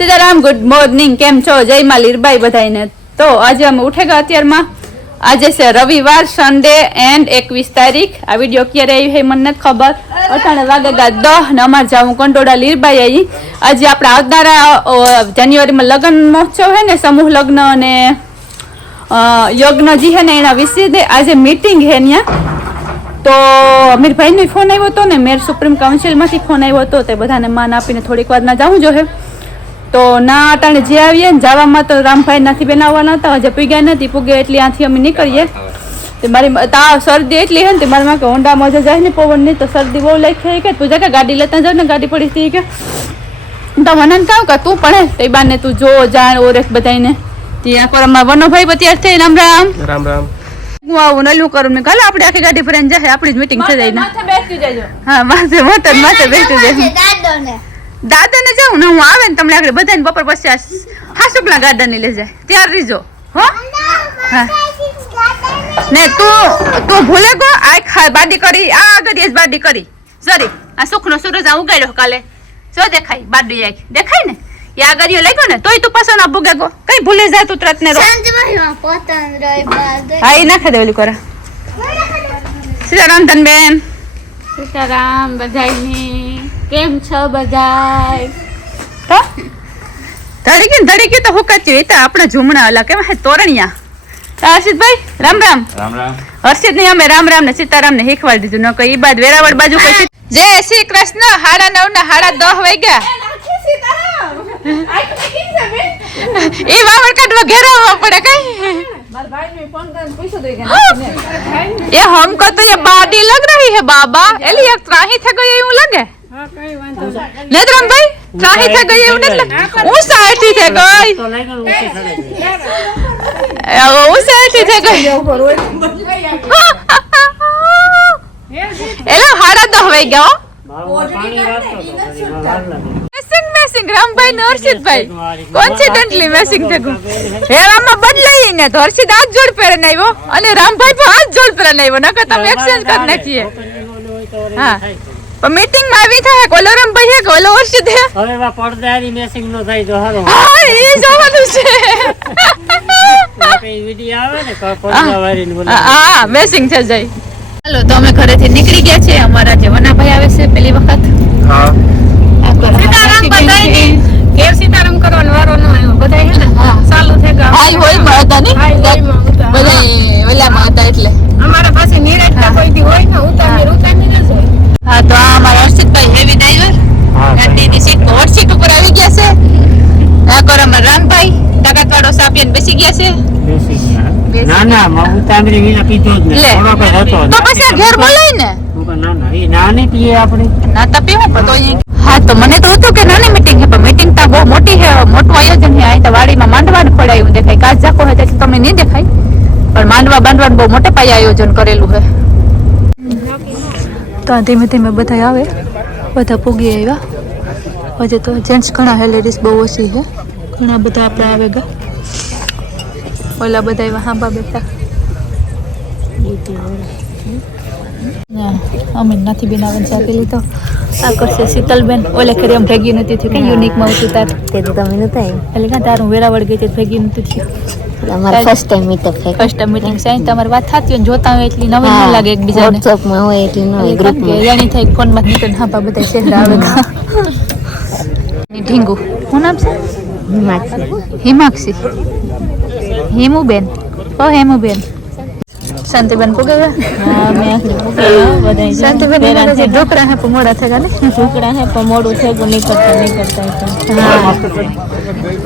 Sitaram, good morning. કેમ છો? જય માં લીરબાઈ બધાઈને. તો આજે અમે ઉઠેગા અત્યારમાં. આજે છે રવિવાર, સન્ડે એન્ડ 21 તારીખ. આ વિડીયો ક્યારે આવી છે મને નથી ખબર. અટાણે વાગેગા 10 ને અમારે જાવું કંટોળા લીરબાઈ આવી. આજે આપણે આવનારા જાન્યુઆરીમાં લગ્ન મહોત્સવ છે ને, સમૂહ લગ્ન અને યજ્ઞ જે છે ને એના વિશે આજે મીટિંગ છે ત્યાં. તો અમીરભાઈનો ફોન આવ્યો હતો ને, મેર સુપ્રીમ કાઉન્સિલમાંથી ફોન આવ્યો હતો. તે બધાને માન આપીને થોડીક વાર ના જવું જોઈએ. તો ના અટાણે જે આવીએ ને જવામાં તો રામભાઈ નથી બનાવવાના હતા, હજે પૂગ્યા નથી. પૂગે એટલે ત્યાંથી અમે નીકળીએ. તે મારી શરદી એટલી છે ને, તે મારી માં કે હોન્ડામાં જે જાય ને પવન નહીં તો શરદી બહુ લઈ કે તું જા કે ગાડી લેતા જાવ ને, ગાડી પડી હતી કે તો મને કહું કે તું પણ તે બાને તું જો જાણ ઓરેખ બધાને ત્યાં પર અમારા વનોભાઈ બત્યાર થઈ. રામ રામ રામ રામ. હું આવું નલું કરું ને કાલે આપણે આખી ગાડી ફરીને જાય, આપણી જ મીટિંગ થઈ જાય ને. હા માથે માથે બેસી જાય. દાદાને જાઉં ને હું આવે ને તમને આગળ બધાને બપોર પછી હાસુકલા ગાર્ડન લઈ જાય ત્યાર રીજો હો. હા ને તું ભૂલે ગો આ બાડી કરી આ આગળ જ બાડી કરી. સોરી આ સુખનો સૂરજ આ ઉગાડ્યો કાલે જો દેખાય બાડી આખી દેખાય ને એ આગળ લાગ્યો ને તોય તું પાછો ના ભૂગે ગો કઈ ભૂલે જાય તું ત્રત ને હા એ નાખે દે ઓલી કોરા. સીતારામ ધનબેન. સીતારામ બધાયની. કેમ છો બધાય? તો ધડીકી તો હુકાચી એ તો આપણે ઝુમણા અલા કેમ હે તોરણિયા. હર્ષિતભાઈ રામ રામ. રામ રામ. હર્ષિત ને અમે રામ રામ ને સીતારામ ને શીખવાડી દીધું ન કઈ બાદ વેરાવળ બાજુ કઈ. જય શ્રી કૃષ્ણ. 9:30 ને 10:30 વાગ્યા. એ વાવડ કાઢવા ઘેરાવવા પડે કઈ. ये हमको तो ये बाडी लग रही है बाबा. एली एक त्राही थे गई એવું લાગે. હા કઈ વાંધો નહીં. નેત્રમભાઈ त्राही थे गई એવું નથી. હું સાઈઠી थे ગઈ. તો લાગણ ઊંચી ચડે. હું સાઈઠી थे ગઈ. એલા 10:30 વાગ્યા. પાણી વાળતો મેસિંગ રામભાઈ ને હર્ષિતભાઈ કોન્સિડન્ટલી મેસિંગ થયું. હેરામાં બદલાઈ ને તો હર્ષિત આજ જોડ પહેરીને આવ્યો અને રામભાઈ પણ આજ જોડ પહેરીને આવ્યો. નકર તમે એક્સચેન્જ કરી નાખીએ. હા પણ મીટિંગ માં આવી થાય કોલો રામભાઈ હે કોલો હર્ષિત હે. હવે વા પડદારી મેસિંગ નો થાય તો હારો. હા એ જોવાનું છે. કઈ વિડિયો આવે ને પડદા વાળીને બોલે. હા મેસિંગ થઈ જાય. હાલો તો અમે ઘરેથી નીકળી ગયા છે. અમારા જે વનાભાઈ આવે છે પેલી વખત. હા સીતારામ બધાય કેમ સીતારામ કરવાનો વારો ન આવ્યો બધાય હે ને ચાલુ થઈ ગયા. હાઈ હોય માં હતા ને બધાય ઓલામાં હતા એટલે અમારા પાસે નિરાત ના કોઈ દી હોય ને ઉતામી ન હોય. હા તો આ અમારા હર્ષિતભાઈ હેવી ડ્રાઈવર ગાડીની સીટ પર સીટ ઉપર આવી ગયા છે. આ કર અમાર રામભાઈ તાકાતવાળો સાપિયન બેસી ગયા છે. ના ના માં ઉતામરી વિના પીધો જ ને થોડો કઈ હતો તો પછી ઘેર બોલાય ને. ના ના એ નાની પીએ આપણે ના તો પીવું પણ તો હા તો મને તો હતું કે નાની મીટિંગ છે પણ મીટિંગ તો બહુ મોટી છે. મોટું આયોજન છે. અહીં તો વાડીમાં માંડવાનું ખોડાયું દેખાય. કાચ ઝાકો હોય તેથી તમને નહીં દેખાય પણ માંડવા બાંધવાનું બહુ મોટે પાયે આયોજન કરેલું છે. તો ધીમે ધીમે બધા આવે બધા પૂગી આવ્યા. હજે તો જેન્ટ્સ ઘણા હે લેડીઝ બહુ ઓછી છે. ઘણા બધા આપણે આવેગા. ઓલા બધા એવા હાંભા બેઠા. અમે નથી બનાવવાનું ચાકેલી તો આ કરશે શીતલબેન. ઓલે કરી એમ ભેગી નથી થયું કઈ યુનિકમાં હતું તાર તે તો તમે નતા એટલે કાં તારું વેરાવળ ગઈ તે ભેગી નથી થયું. અમારા ફર્સ્ટ ટાઈમ મીટઅપ થાય. ફર્સ્ટ ટાઈમ મીટિંગ સાઈન તમારી વાત થતી હોય જોતા હોય એટલી નવી ન લાગે એકબીજાને. WhatsApp માં હોય એટલે ન હોય ગ્રુપ માં જાણી થાય ફોન માં નીકળે હા બા બધા ચહેરા આવે. ઢીંગુ શું નામ છે? હિમાક્ષી. હેમુબેન. ઓ હેમુબેન. શાંતિબેન પૂગે હા મેં બધા શાંતિબેન એના ઢોકળા હે પણ મોડા થયા ને ઢોકળા હે પણ મોડું થયું નીકળતા.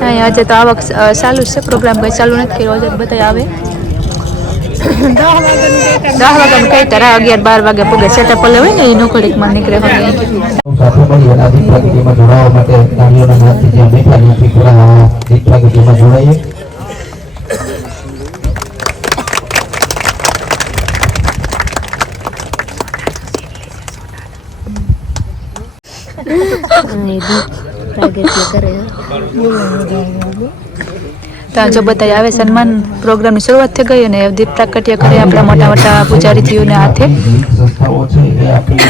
હા આજે તો આવક ચાલુ છે. પ્રોગ્રામ કઈ ચાલુ નથી કર્યો. આજે બધા આવે 10 વાગ્યાનું કઈ તારા 11-12 વાગે પૂગે. સેટઅપ હોય ને એ નોકડીમાં નીકળે હોય. સાથે મળી અને દીપ પ્રગતિમાં જોડાવા માટે તાળીઓના નાદથી જે મીઠા લીપી પૂરા દીપ પ્રગતિમાં જોડાઈએ. તો જો બધા આવે સન્માન પ્રોગ્રામની શરૂઆત થઈ ગઈ અને દીપ પ્રાગટ્ય કરે આપણા મોટા મોટા પૂજારીજીઓને હાથે. સંસ્થાઓ છે એ આપણી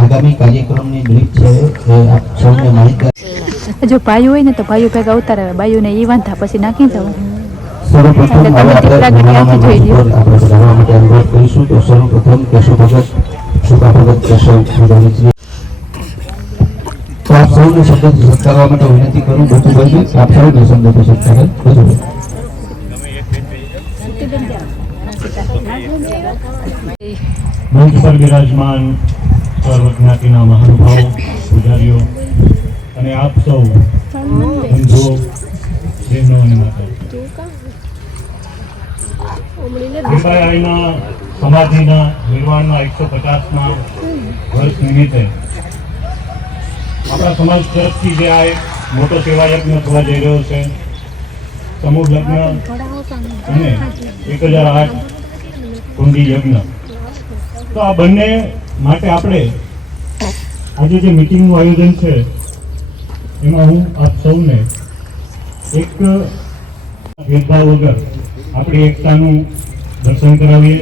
આગામી કાર્યક્રમની બ્રીફ છે એ આપ સૌને માહિતગાર. જો ભાઈઓ હોય ને તો ભાઈઓ ભેગા ઉતારાવે, ભાઈઓને એ વાંધા પછી નાખી જવું. સર્વપ્રથમ એટલે તમે આપણે દીપડા ભણવામાં જોઈ લ્યો. આપણે ભણવા માટે અનુરોધ કરીશું. તો સર્વપ્રથમ કેશવ ભગત, સુકા ભગત કેશવ ભગતજી. તો આપ સૌને શબ્દ સત્કારવા માટે વિનંતી કરું. બચુભાઈ આપ સૌને શબ્દ સત્કાર બચુભાઈ. મંચ પર બિરાજમાન સર્વ જ્ઞાતિના મહાનુભાવો, પૂજારીઓ અને આપ સૌ બંધુઓ, બહેનો અને માતાઓ, લીંબાયતના સમાધિના નિર્માણના 150મા વર્ષ નિમિત્તે આપણા સમાજ તરફથી જે આ એક મોટો સેવા યજ્ઞ થવા જઈ રહ્યો છે, સમૂહ લગ્ન અને 1008 કુંડી યજ્ઞ, તો આ બંને માટે આપણે આજે જે મિટિંગનું આયોજન છે એમાં હું આપ સૌને એક ભેદભાવ વગર આપણી એકતાનું દર્શન કરાવીએ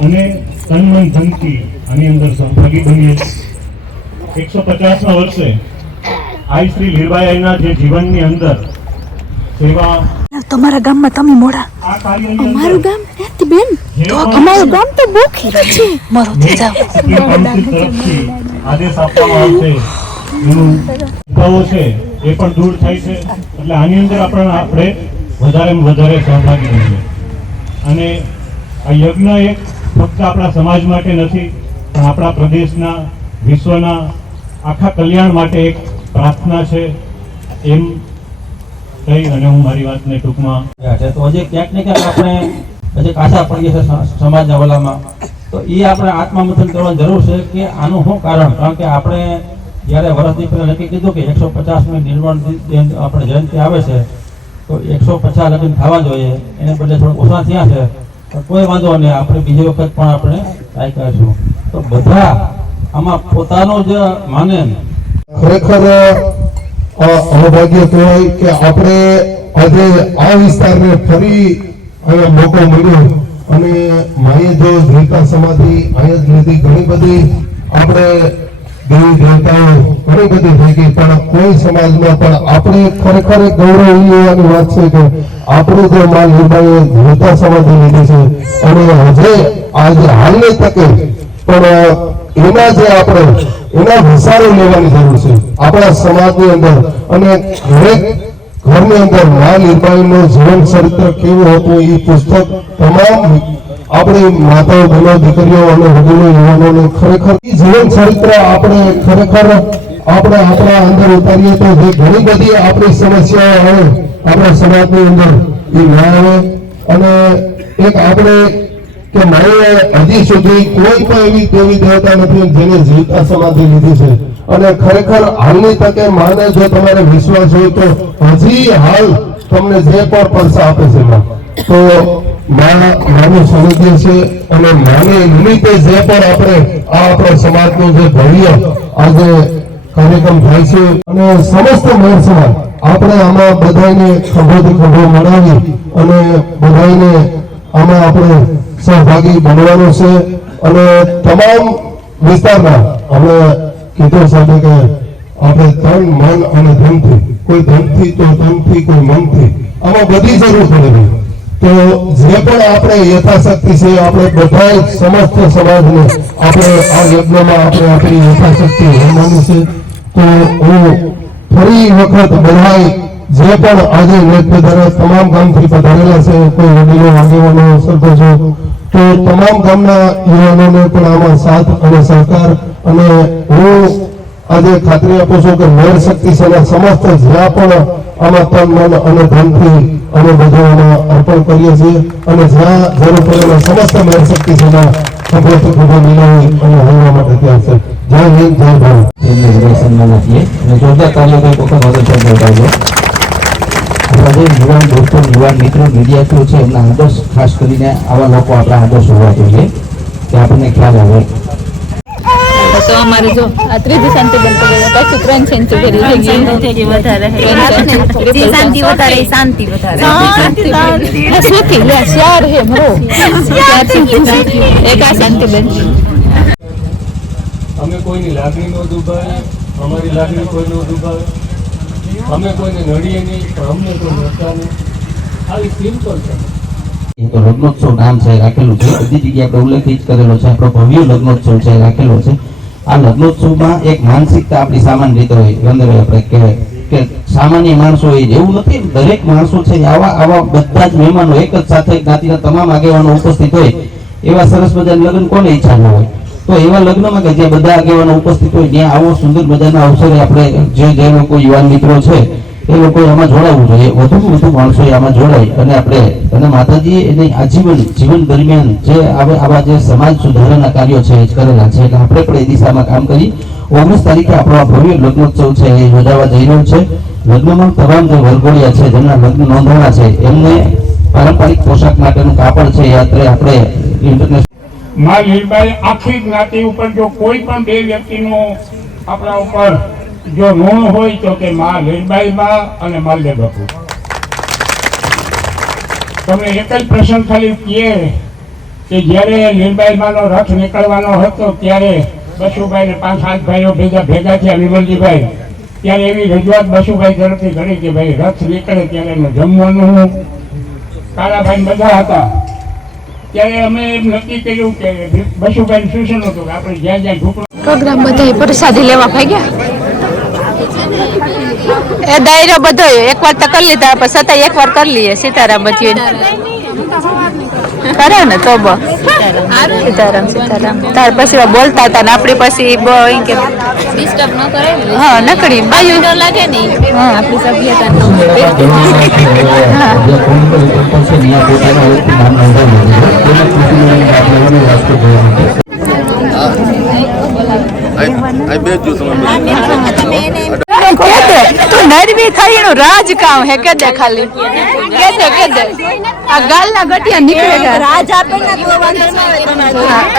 અને તન મન ધનથી આની અંદર સહભાગી બનીએ. 150મા વર્ષે આઈ શ્રી લીરબાઈના જે જીવનની અંદર સેવા, તમારા ગામમાં તમે મોડા, આ કાર્યની અમારું ગામ હેતી બેન, તો અમારું ગામ તો બહુ ખીરું છે. મારો જાવ તરફથી આદેશ આપવામાં આવશે એનું ઉપાવો છે એ પણ દૂર થાય છે. એટલે આની અંદર આપણે વધારેમાં વધારે સહભાગી બનીએ. અને આ યજ્ઞ એક ફક્ત આપણા સમાજ માટે નથી, પણ આપણા પ્રદેશના, વિશ્વના આખા કલ્યાણ માટે એક પ્રાર્થના છે એમ કહી અને હું મારી વાતને ટૂંકમાં તો હજી ક્યાંક ને ક્યાંક આપણે હજી કાચા પડીએ છે સમાજના વલામાં. તો એ આપણે આત્મમંથન કરવાની જરૂર છે કે આનું શું કારણ. કારણ કે આપણે જ્યારે વર્ષની પહેલા નક્કી કીધું કે 150મી નિર્માણ આપણે જયંતિ આવે છે તો 150 લગ્ન થવા જોઈએ, એને બદલે થોડા ઓછા થયા છે, પણ કોઈ વાંધો નહીં, આપણે બીજી વખત પણ આપણે ટ્રાય કરીશું. તો બધા આમાં પોતાનો જ માને. ખરેખર અભાગ્ય કહેવાય કે આપણે આજે આ વિસ્તારને ફરી અહીંયા મોકો મળ્યો અને માએ જો જીવતા સમાધિ અહીંયા જ લીધી. ઘણી બધી આપણે દેવી દેવતાઓ ઘણી બધી થઈ ગઈ, પણ કોઈ સમાજમાં પણ આપણે ખરેખર ગૌરવ લેવાની વાત છે કે આપણે જે માં લીરબાઈએ જીવતા સમાધિ લીધી છે અને હજે આજે હાલની તકે પણ એના જે આપણે એના વિચારો લેવાની જરૂર છે આપણા સમાજની અંદર. અને દરેક ઘરની અંદર માં લીરબાઈનું જીવન ચરિત્ર કેવું હતું એ પુસ્તક તમામ આપણી માતાઓ, બહેનો, દીકરીઓ અને વડીલો, યુવાનોને ખરેખર જીવન ચરિત્ર આપણે ખરેખર આપણે આપણા અંદર ઉતારીએ તો જે ઘણી બધી આપણી સમસ્યાઓ આવે આપણા સમાજની અંદર એ ના આવે. અને એક આપણે કે માએ હજી સુધી કોઈ પણ એવી દેવી દેવતા નથી જેને જીવતા સમાધિ લીધી છે. અને ખરેખર હાલની તકે માને જો તમારે વિશ્વાસ હોય તો હજી હાલ તમને જે પણ પૈસા આપે છે તો માનું સ્વરૂપીય છે. અને માને નિમિત્તે જે પણ આપણે આ આપણા સમાજનું જે ભવ્ય આજે કાર્યક્રમ થાય છે અને સમસ્ત મહેર સમાજ આપણે આમાં બધાને ખભોથી ખભો મળાવી અને બધાને આમાં આપણે સહભાગી બનવાનું છે. અને તમામ વિસ્તારના આપણે કીધું સાથે કે આપણે તન, મન અને ધનથી, કોઈ ધનથી તો ધનથી, કોઈ મનથી, આમાં બધી જરૂર પડે. તો જે પણ આપણે યથાશક્તિ છે આપણે બધા સમસ્ત સમાજને આપણે આ યજ્ઞમાં આપણે આપણી યથાશક્તિ હોવાની છે. તો હું ફરી વખત બધા જે પણ આજે નેતૃત્વ તમામ ગામથી પધારેલા છે, કોઈ વડીલો, આગેવાનો, સરપંચો, તો તમામ ગામના યુવાનોને પણ આમાં સાથ અને સહકાર. અને હું આજે ખાતરી આપું છું કે મેર શક્તિ સેના સમસ્ત જ્યાં પણ આમાં તન, મન અને ધનથી અમે બધામાં અર્પણ કરીએ છીએ અને જ્યાં જરૂર પડેલા સમસ્ત મેર શક્તિ સેના ખભેથી ખભો મિલાવી અને હલવા માટે તૈયાર છે. જય હિન્દ, જય ભારત. જોરદાર તાલીઓ કોઈ વખત વધુ શબ્દ ઉઠાવજો. આપણા જે યુવાન દોસ્તો, યુવાન મિત્રો, વિદ્યાર્થીઓ છે એમના આદર્શ, ખાસ કરીને આવા લોકો આપણા આદર્શ હોવા જોઈએ કે આપણને ખ્યાલ આવે. તો અમારે જો આ ત્રીજી શાંતિ બંધ કરી પાછું 3 સેન્ચુરી થઈ ગઈ. શાંતિ વધારે, શાંતિ વધારે. સુખી લે શિયાર હે મરો એક આ શાંતિ બંધ. અમે અમે કોઈની લાગણી ન દુભાવીએ, અમારી લાગણી કોઈ ન દુભાવે, અમે કોઈને નડીએ નહીં પણ અમને કોઈ નડતા નહીં. આવી સિમ્પલ છે. એ તો લગ્નોત્સવ નામ છે રાખેલું છે, બધી જગ્યાએ આપણે ઉલ્લેખિત કરેલો છે, આપણો ભવ્ય લગ્નોત્સવ છે રાખેલો છે. આ લગ્નોત્સવમાં એક માનસિકતા આપણી સામાન્ય રીતે હોય, અંદર આપણે કે સામાન્ય માણસો હોય એવું નથી. દરેક માણસો છે આવા બધા જ મહેમાનો એક જ સાથે જ્ઞાતિના તમામ આગેવાનો ઉપસ્થિત હોય એવા સરસ મજાના લગ્ન કોને ઈચ્છા ન હોય. તો એવા લગ્નમાં કે જ્યાં બધા આગેવાનો ઉપસ્થિત હોય ત્યાં આવો સુંદર મજાના અવસરે આપણે જે લોકો યુવાન મિત્રો છે એ લોકોએ આમાં જોડાવવું જોઈએ, વધુમાં વધુ માણસોએ આમાં જોડાય અને માતાજીએ એને જીવન દરમિયાન જે આવા જે સમાજ સુધારાના કાર્યો છે એ કરેલા છે. એટલે આપણે પણ એ દિશામાં કામ કરી 19 તારીખે આપણો આ ભવ્ય લગ્નોત્સવ છે એ યોજાવા જઈ રહ્યો છે. લગ્નમાં તમામ જે વરઘોડિયા છે જેમના લગ્ન નોંધાણા છે એમને પારંપરિક પોશાક માટેનું કાપડ છે એ આપણે ઇન્ટરનેશનલ માં લીલબાઈ આખી જ્ઞાતિ ઉપર જો કોઈ પણ બે વ્યક્તિનો આપણા ઉપર જો ઋણ હોય તો કે માં લીલબાઈ બા અને માલ્ય બાપુ. તમને એક જ પ્રસંગ ખાલી કહે કે જ્યારે લીલબાઈ બાનો રથ નીકળવાનો હતો ત્યારે બસુભાઈ ને 5-7 ભાઈઓ ભેગા થયા વિમલજીભાઈ, ત્યારે એવી રજૂઆત બસુભાઈ તરફથી કરી કે ભાઈ રથ નીકળે ત્યારે એનું જમવાનું, કાળાભાઈ બધા હતા. ત્યારે અમે એમ નક્કી કર્યું કે બસુભાઈ સૂચન હતું કે આપણે જ્યાં જ્યાં ઢોકળો પ્રોગ્રામ બધા પ્રસાદી લેવા ભાગ્યા. એ દાયરો બધો એકવાર તો કરી લીધા પણ છતાં એકવાર કરી લઈએ. સીતારામ બધી કરે ને તો સીતારામ સીતારામ. તાર પછી બોલતા હતા ને આપણી પછી ડિસ્ટર્બ ન કરે ને. હા નકડી બાયું ડર લાગે ને આપણી સભ્યતા તું નરવી થઈ એનું રાજ કામ હે કે દે ખાલી કે દે આ ગાલના ગટિયા નીકળે ગયા. રાજ આપે ને તો વાંધો ન આવે.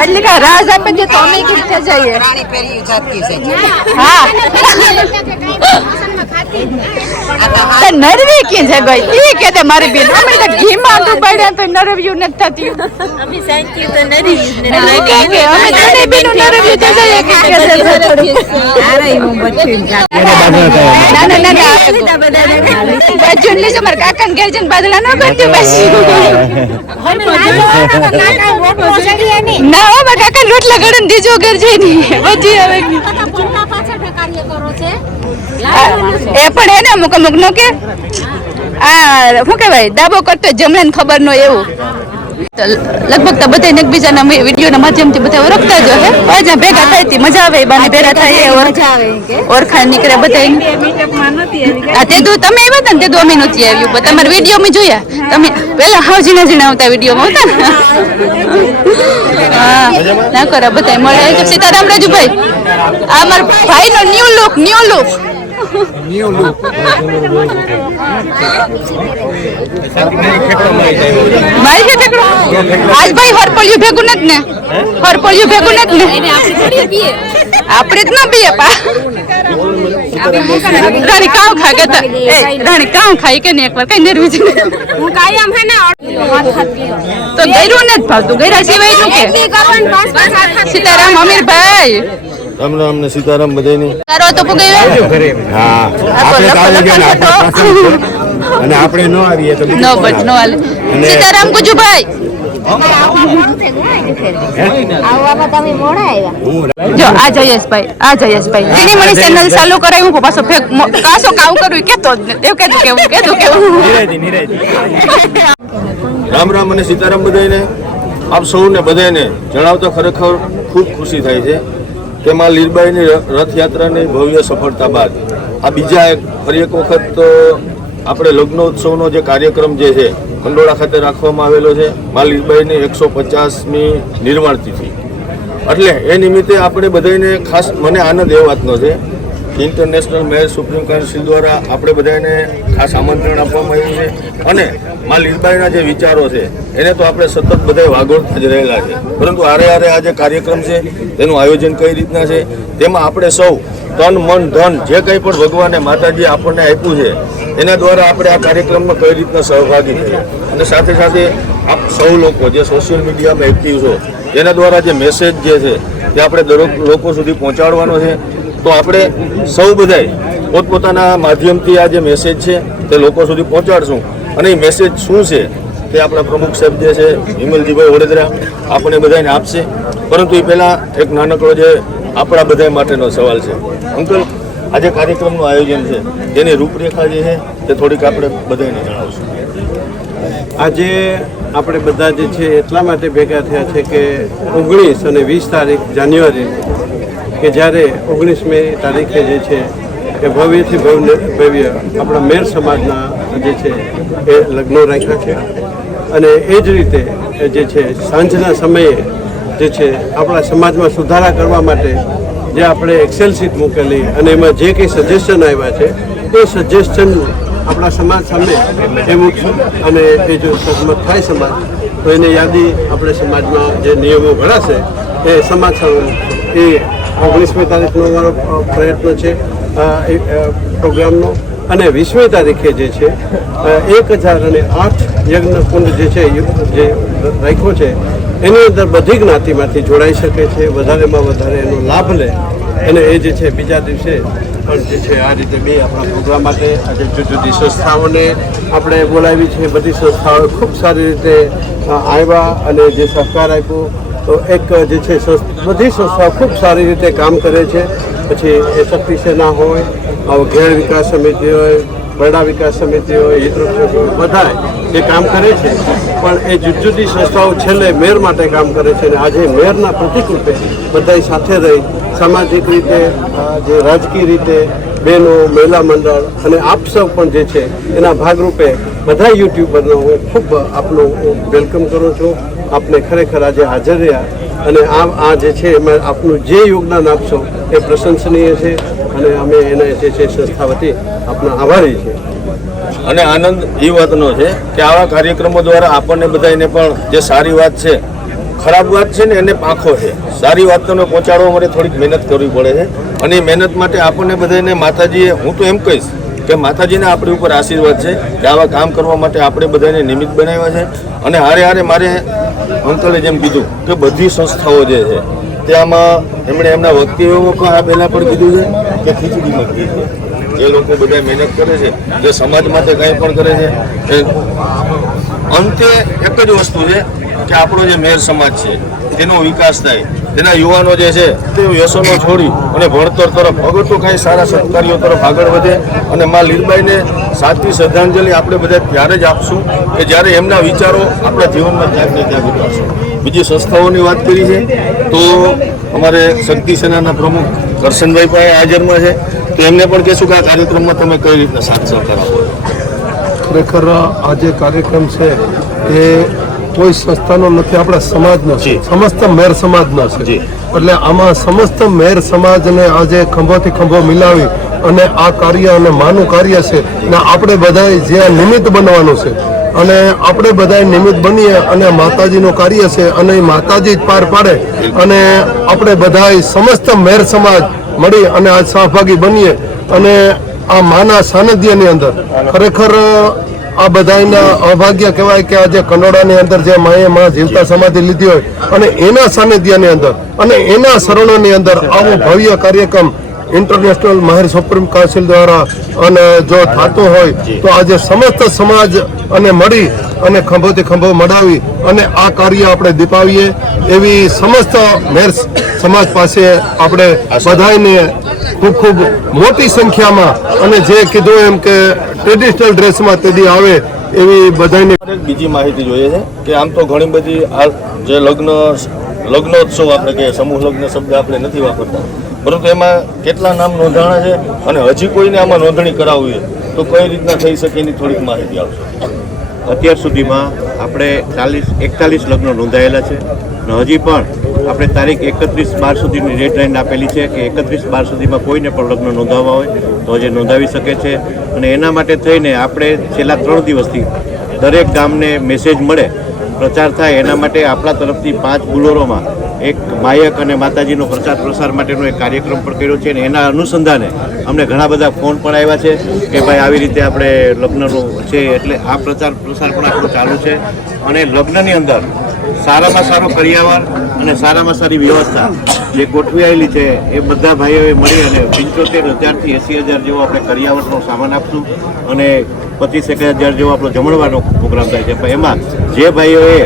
એટલે કે રાજ આપે દે તો અમે કિસ્સે જઈએ. રાણી પેરી જાતી છે. હા તો નરવી કી છે ગઈ ઈ કે દે મારી બેન અમે તો ઘી માં ડૂબાડ્યા તો નરવ્યું નથી થતી. અભી શાંતિ તો નથી કે અમે તને બેન નરવ્યું તો જઈએ કે અરે હું બચ્ચું ના બચ્ચું લીધો મારા કાકા ને ઘેર જઈને બાદલા ન કરતી પછી ના હો મારા કાકા રોટલા ઘડન દીજો ઘેર જઈને બચી હવે એ પણ એને અમુક નો કે આ શું કહેવાય દાબો કરતો જમણે ખબર ન એવું. લગભગ તો બધા એકબીજાના વિડીયોના માધ્યમથી બધા ઓળખતા જ હશે. જ્યાં ભેગા થાય તે મજા આવે, બાને ભેગા થાય ઓળખાણ નીકળે બધા. તે દો તમે આવ્યા હતા ને તે દો અમે નથી આવ્યું પણ તમારા વિડીયો મેં જોયા. તમે પેલા હાવ ઝીણા ઝીણા આવતા વિડીયોમાં હતા ને. હા ના કરો બધા મળે. સીતારામ રાજુભાઈ આ મારા ભાઈનો ન્યુ લુક મારી છે ઠેકડો આજ ભાઈ હરપળિયું ભેગું નથી ને હરપળિયું ભેગું નથી ને આપણે જ ના પીએ પા રાણી કાવ ખા ગતા રાણી કાવ ખાઈ કે ને એકવાર કઈ નરવી છે હું કાયમ હે ને તો ગયરું નથી ભાવતું ગયરા સિવાય નું કે સીતારામ અમીરભાઈ રામ રામ ને સીતારામ બધાને તારો તો પુગાયો હા આપણે તો આવી ગયા ને અને આપણે ન આવીએ તો નો બટ નો હાલે સીતારામ કુજુભાઈ જો આ જયેશભાઈ તેની મને ચેનલ ચાલુ કરાવી હું પાછો કાસો કામ કરું કેતો જ ને એવું કેવું રામ રામ અને સીતારામ બધાને આપ સૌને બધાને જણાવતો ખરેખર ખૂબ ખુશી થાય છે કે માં લીલબાઈની રથયાત્રાની ભવ્ય સફળતા બાદ આ બીજા ફરી એક વખત આપણે લગ્નોત્સવનો જે કાર્યક્રમ જે છે કંડોળા ખાતે રાખવામાં આવેલો છે માં લીલબાઈની 150મી નિર્માણ તિથિ. એટલે એ નિમિત્તે આપણે બધાને ખાસ મને આનંદ એ વાતનો છે કે ઇન્ટરનેશનલ મેયર સુપ્રીમ કાઉન્સિલ દ્વારા આપણે બધાને ખાસ આમંત્રણ આપવામાં આવ્યું છે અને માં લીલબાઈના જે વિચારો છે એને તો આપણે સતત બધા વાગોળતા જ રહેલા છે, પરંતુ આરે આ જે કાર્યક્રમ છે તેનું આયોજન કઈ રીતના છે તેમાં આપણે સૌ તન મન ધન જે કંઈ પણ ભગવાને માતાજી આપણને આપ્યું છે એના દ્વારા આપણે આ કાર્યક્રમમાં કઈ રીતના સહભાગી થઈએ અને સાથે સાથે આપ સૌ લોકો જે સોશિયલ મીડિયામાં એક્ટિવ છો એના દ્વારા જે મેસેજ જે છે તે આપણે દરેક લોકો સુધી પહોંચાડવાનો છે. તો આપણે સૌ બધાય પોતપોતાના માધ્યમથી આ જે મેસેજ છે તે લોકો સુધી પહોંચાડશું. અને એ મેસેજ શું છે તે આપણા પ્રમુખ સાહેબ જે છે વિમલજીભાઈ વડોદરા આપણે બધાને આપશે. પરંતુ એ પહેલાં એક નાનકડો જે આપણા બધા માટેનો સવાલ છે. અંકલ, આજે કાર્યક્રમનું આયોજન છે તેની રૂપરેખા જે છે તે થોડીક આપણે બધાને જણાવશું. આજે આપણે બધા જે છે એટલા માટે ભેગા થયા છે કે 19 અને 20 તારીખ જાન્યુઆરી કે જ્યારે 19મી તારીખે જે છે એ ભવ્યથી ભવ્ય આપણા મેર સમાજના જે છે એ લગ્નો રાખ્યા છે. અને એ જ રીતે જે છે સાંજના સમયે જે છે આપણા સમાજમાં સુધારા કરવા માટે જે આપણે એક્સેલ શીટ મૂકેલી અને એમાં જે કંઈ સજેશન આવ્યા છે એ સજેશન આપણા સમાજ સામે એ મૂકશું. અને એ જો સહમત થાય સમાજ તો એને યાદી આપણે સમાજમાં જે નિયમો ઘડાશે એ સમાજ સામે એ 19મી તારીખનો અમારો પ્રયત્ન છે પ્રોગ્રામનો. અને 20મી તારીખે જે છે 1008 યજ્ઞ કુંડ જે છે જે રાખ્યો છે એની અંદર બધી જ્ઞાતિમાંથી જોડાઈ શકે છે, વધારેમાં વધારે એનો લાભ લે. અને એ જે છે બીજા દિવસે પણ જે છે આ રીતે બે આપણા પ્રોગ્રામ માટે આજે જુદી જુદી સંસ્થાઓને આપણે બોલાવી છે. બધી સંસ્થાઓએ ખૂબ સારી રીતે આવ્યા અને જે સહકાર આપ્યો. તો એક જે છે બધી સંસ્થાઓ ખૂબ સારી રીતે કામ કરે છે. પછી એ શક્તિ સેના હોય, ઘેર વિકાસ સમિતિ હોય, બરડા વિકાસ સમિતિ હોય, હિતરક્ષક હોય, બધા એ કામ કરે છે. પણ એ જુદી જુદી સંસ્થાઓ છેલ્લે મેયર માટે કામ કરે છે. અને આજે મેયરના પ્રતિક રૂપે બધા સાથે રહી સામાજિક રીતે, જે રાજકીય રીતે બહેનો, મહિલા મંડળ અને આપ સૌ પણ જે છે એના ભાગરૂપે બધા યુટ્યુબરનો હું ખૂબ આપનું વેલકમ કરું છું. આપને ખરેખર આજે હાજર રહ્યા અને આ જે છે એમાં આપનું જે યોગદાન આપશો એ પ્રશંસનીય છે. અને અમે એના જે છે સંસ્થા વતી આપના આભારી છે. અને આનંદ એ વાતનો છે કે આવા કાર્યક્રમો દ્વારા આપણને બધાને પણ જે સારી વાત છે, ખરાબ વાત છે ને એને પાંખો છે. સારી વાતોને પહોંચાડવા માટે થોડીક મહેનત કરવી પડે છે. અને એ મહેનત માટે આપણને બધાને માતાજીએ, હું તો એમ કહીશ કે માતાજીને આપણી ઉપર આશીર્વાદ છે કે આવા કામ કરવા માટે આપણે બધાને નિમિત્ત બનાવ્યા છે. અને હારે હારે મારે અંકલે જેમ કીધું કે બધી સંસ્થાઓ જે છે તેમાં એમણે એમના વક્તવ્યોમાં પણ આ પહેલાં પણ કીધું છે કે ખીચડીમાં ઘી છે. જે લોકો બધા મહેનત કરે છે, જે સમાજ માટે કંઈ પણ કરે છે, એ અંતે એક જ વસ્તુ છે કે આપણો જે મેર સમાજ છે તેનો વિકાસ થાય, તેના યુવાનો જે છે તે વ્યસનો છોડી અને ભણતર તરફ અગર તો કાંઈ સારા સત્કાર્યો તરફ આગળ વધે. અને માં લીરબાઈને સાચી શ્રદ્ધાંજલિ આપણે બધા ત્યારે જ આપશું કે જ્યારે એમના વિચારો આપણા જીવનમાં ક્યાંક ને ક્યાંક ઉતારશું. બીજી સંસ્થાઓની વાત કરી છે તો અમારે શક્તિ સેનાના પ્રમુખ કરશનભાઈ પણ હાજરમાં છે. તો એમને પણ કહેશું કે આ કાર્યક્રમમાં તમે કઈ રીતના સાથ સહકાર આપો. ખરેખર આ જે કાર્યક્રમ છે એ કોઈ સંસ્થાનો નથી, આપણા સમાજનો છે, સમસ્ત મેર સમાજનો છે. એટલે આમાં સમસ્ત મેર સમાજને આજે ખંભોથી ખંભો મિલાવી અને આ કાર્ય અને માનું કાર્ય છે ને આપણે બધાએ જે નિમિત્ત બનવાનું છે અને આપણે બધાએ નિમિત્ત બનીએ અને માતાજીનું કાર્ય છે અને એ માતાજી જ પાર પાડે. અને આપણે બધાએ સમસ્ત મેર સમાજ મળી અને આજ સહભાગી બનીએ અને આ માના સાનિધ્યની અંદર ખરેખર આ બધાના અભાગ્ય કહેવાય કે આજે કંડોળાની અંદર જે માએ માં જીવતા સમાધિ લીધી હોય અને એના સાનિધ્યની અંદર અને એના શરણોની અંદર આવું ભવ્ય કાર્યક્રમ ઇન્ટરનેશનલ માહિર સુપ્રીમ કાઉન્સિલ દ્વારા અને જો થતું હોય તો આજે સમસ્ત સમાજ અને મળી અને ખંભોથી ખંભો મડાવી અને આ કાર્ય આપણે દીપાવીએ એવી સમસ્ત મેર સમાજ પાસે આપણે બધાને ખૂબ ખૂબ મોટી સંખ્યામાં અને જે કીધું એમ કે ટ્રેડિશનલ ડ્રેસમાં તેદી આવે એવી બધાની બીજી માહિતી જોઈએ છે કે આમ તો ઘણી બધી આ જે લગ્નોત્સવ આપણે કહીએ, સમૂહ લગ્ન શબ્દ આપણે નથી વાપરતા, પરંતુ એમાં કેટલા નામ નોંધાણા છે અને હજી કોઈને આમાં નોંધણી કરાવવી તો કઈ રીતના થઈ શકે એની થોડીક માહિતી આપશો. અત્યાર સુધીમાં આપણે 41 લગ્નો નોંધાયેલા છે અને હજી પણ આપણે તારીખ 31/12 સુધીની ડેડલાઇન આપેલી છે કે 31/12 સુધીમાં કોઈને પણ લગ્ન નોંધાવવા હોય તો હજી નોંધાવી શકે છે. અને એના માટે થઈને આપણે છેલ્લા 3 દિવસથી દરેક ગામને મેસેજ મળે, પ્રચાર થાય, એના માટે આપણા તરફથી 5 બુલોરોમાં એક માયક અને માતાજીનો પ્રચાર પ્રસાર માટેનો એક કાર્યક્રમ પણ કર્યો છે. અને એના અનુસંધાને અમને ઘણા બધા ફોન પણ આવ્યા છે કે ભાઈ આવી રીતે આપણે લગ્નનું છે, એટલે આ પ્રચાર પ્રસાર પણ આપણો ચાલુ છે. અને લગ્નની અંદર સારામાં સારો કરિયાવર અને સારામાં સારી વ્યવસ્થા જે ગોઠવી આવેલી છે એ બધા ભાઈઓએ મળી અને 75,000 થી 80,000 જેવો આપણે કરિયાવરનો સામાન આપશું અને 25,000 જેવો આપણો જમણવાનો પ્રોગ્રામ થાય છે. પણ એમાં જે ભાઈઓએ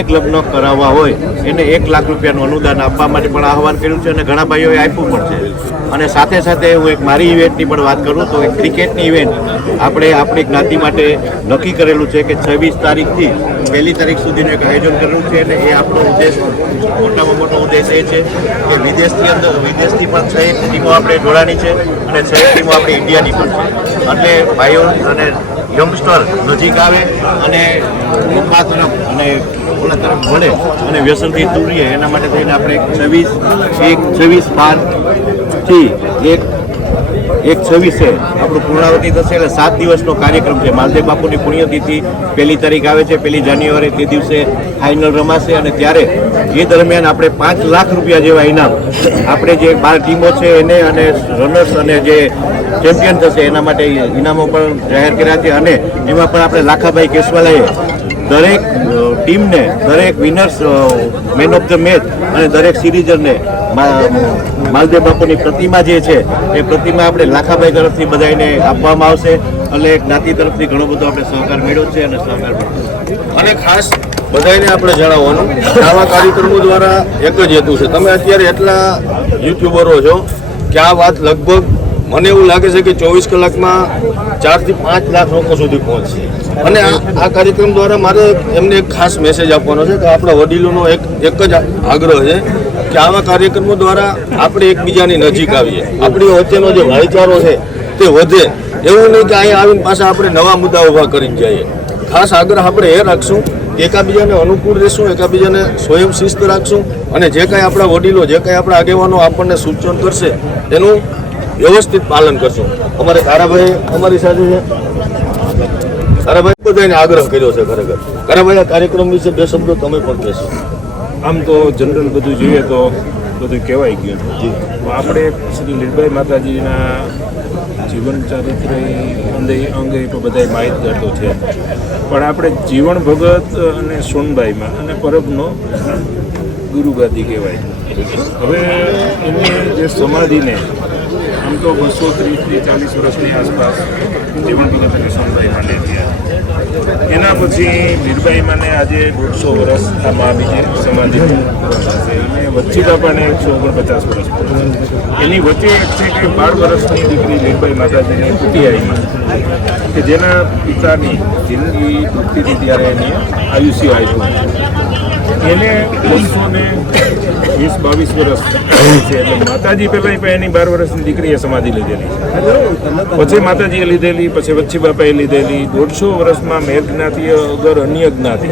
એક લગ્ન કરાવવા હોય એને 1 લાખ રૂપિયાનું અનુદાન આપવા માટે પણ આહવાન કર્યું છે અને ઘણા ભાઈઓએ આપ્યું પણ છે. અને સાથે સાથે હું એક મારી ઇવેન્ટની પણ વાત કરું તો એક ક્રિકેટની ઇવેન્ટ આપણે આપણી જ્ઞાતિ માટે નક્કી કરેલું છે કે 26 તારીખથી 1 તારીખ સુધીનું એક આયોજન કરેલું છે અને એ આપણો ઉદ્દેશ મોટામાં મોટો ઉદ્દેશ એ છે કે વિદેશથી પણ 6 ટીમો આપણે જોડાની છે અને 6 ટીમો આપણી ઇન્ડિયાની પણ છે. એટલે ભાઈઓ અને યંગસ્ટર નજીક આવે અને આ તરફ અને ઓલા તરફ ભળે અને વ્યસનથી દૂર રહીએ એના માટે થઈને આપણે 26/12 થી 1/26 આપણું પૂર્ણાવતી થશે એટલે 7 દિવસનો કાર્યક્રમ છે. માલદેવ બાપુની પુણ્યતિથિ 1 તારીખ આવે છે, 1 જાન્યુઆરી તે દિવસે ફાઇનલ રમાશે અને ત્યારે એ દરમિયાન આપણે 5 લાખ રૂપિયા જેવા ઇનામ આપણે જે 12 ટીમો છે એને અને રનર્સ અને જે ચેમ્પિયન થશે એના માટે ઇનામો પણ જાહેર કર્યા છે. અને એમાં પણ આપણે લાખાભાઈ કેશવાલાએ દરેક ટીમને દરેક winners man of the match અને દરેક સિરીઝરને માલદેવ બાપુની પ્રતિમા જે છે એ પ્રતિમા આપણે લાખાભાઈ તરફથી બધાને આપવામાં આવશે. એટલે જ્ઞાતિ તરફથી ઘણો બધો આપણે સહકાર મેળવ્યો છે અને સહકાર પણ અને ખાસ બધાને આપણે જણાવવાનું આવા કાર્યક્રમો દ્વારા એક જ હેતુ છે. તમે અત્યારે એટલા યુટ્યુબરો છો કે આ વાત લગભગ મને એવું લાગે છે કે 24 કલાકમાં 4 થી 5 લાખ લોકો સુધી પહોંચશે. અને આ કાર્યક્રમ દ્વારા મારે એમને એક ખાસ મેસેજ આપવાનો છે કે આપણા વડીલોનો એક જ આગ્રહ છે કે આવા કાર્યક્રમો દ્વારા આપણે એકબીજાની નજીક આવીએ, આપણી વચ્ચેનો જે ભાઈચારો છે તે વધે. એવું નહીં કે અહીંયા આવીને પાછા આપણે નવા મુદ્દા ઊભા કરીને જઈએ. ખાસ આગ્રહ આપણે એ રાખશું કે એકાબીજાને અનુકૂળ રહેશું, એકાબીજાને સ્વયં શિસ્ત રાખશું અને જે કાંઈ આપણા વડીલો જે કાંઈ આપણા આગેવાનો આપણને સૂચન કરશે એનું વ્યવસ્થિત પાલન કરશું. અમારે તારાભાઈ અમારી સાથે છે. તારાભાઈ બધાને આગ્રહ કર્યો છે ખરેખર. તારાભાઈ આ કાર્યક્રમ વિશે 2 શબ્દો તમે પણ કહેશો. આમ તો જનરલ બધું જોઈએ તો બધું કહેવાય ગયું. આપણે શ્રી લીરબાઈ માતાજીના જીવન ચારિત્ર અંગે તો બધા માહિતગાર તો છે, પણ આપણે જીવન ભગત અને સોનબાઈમાં અને પરબનો ગુરુગાદી કહેવાય. હવે એની જે સમાધિને આમ તો 230 થી 40 વર્ષની આસપાસ જીવન ભગત અને સોનબાઈ માટે થયા. એના પછી લીરબાઈ માને આજે 150 વર્ષ આ મા બીજી સમાધિ થશે અને વચ્ચી બાપાને 149 વર્ષ એની વચ્ચે એક છે કે 12 વર્ષની દીકરી લીરબાઈ માતાજીની કુટિયાઈમાં કે જેના પિતાની જિંદગી તૂટતી હતી ત્યારે એની આયુષ્ય આપ્યું. એને 220-22 વર્ષ છે એટલે માતાજી પહેલાં એની 12 વર્ષની દીકરીએ સમાધિ લીધેલી, પછી માતાજીએ લીધેલી, પછી વચ્ચી બાપાએ લીધેલી. 150 વર્ષમાં મેર જ્ઞાતિ અગર અન્ય જ્ઞાતિ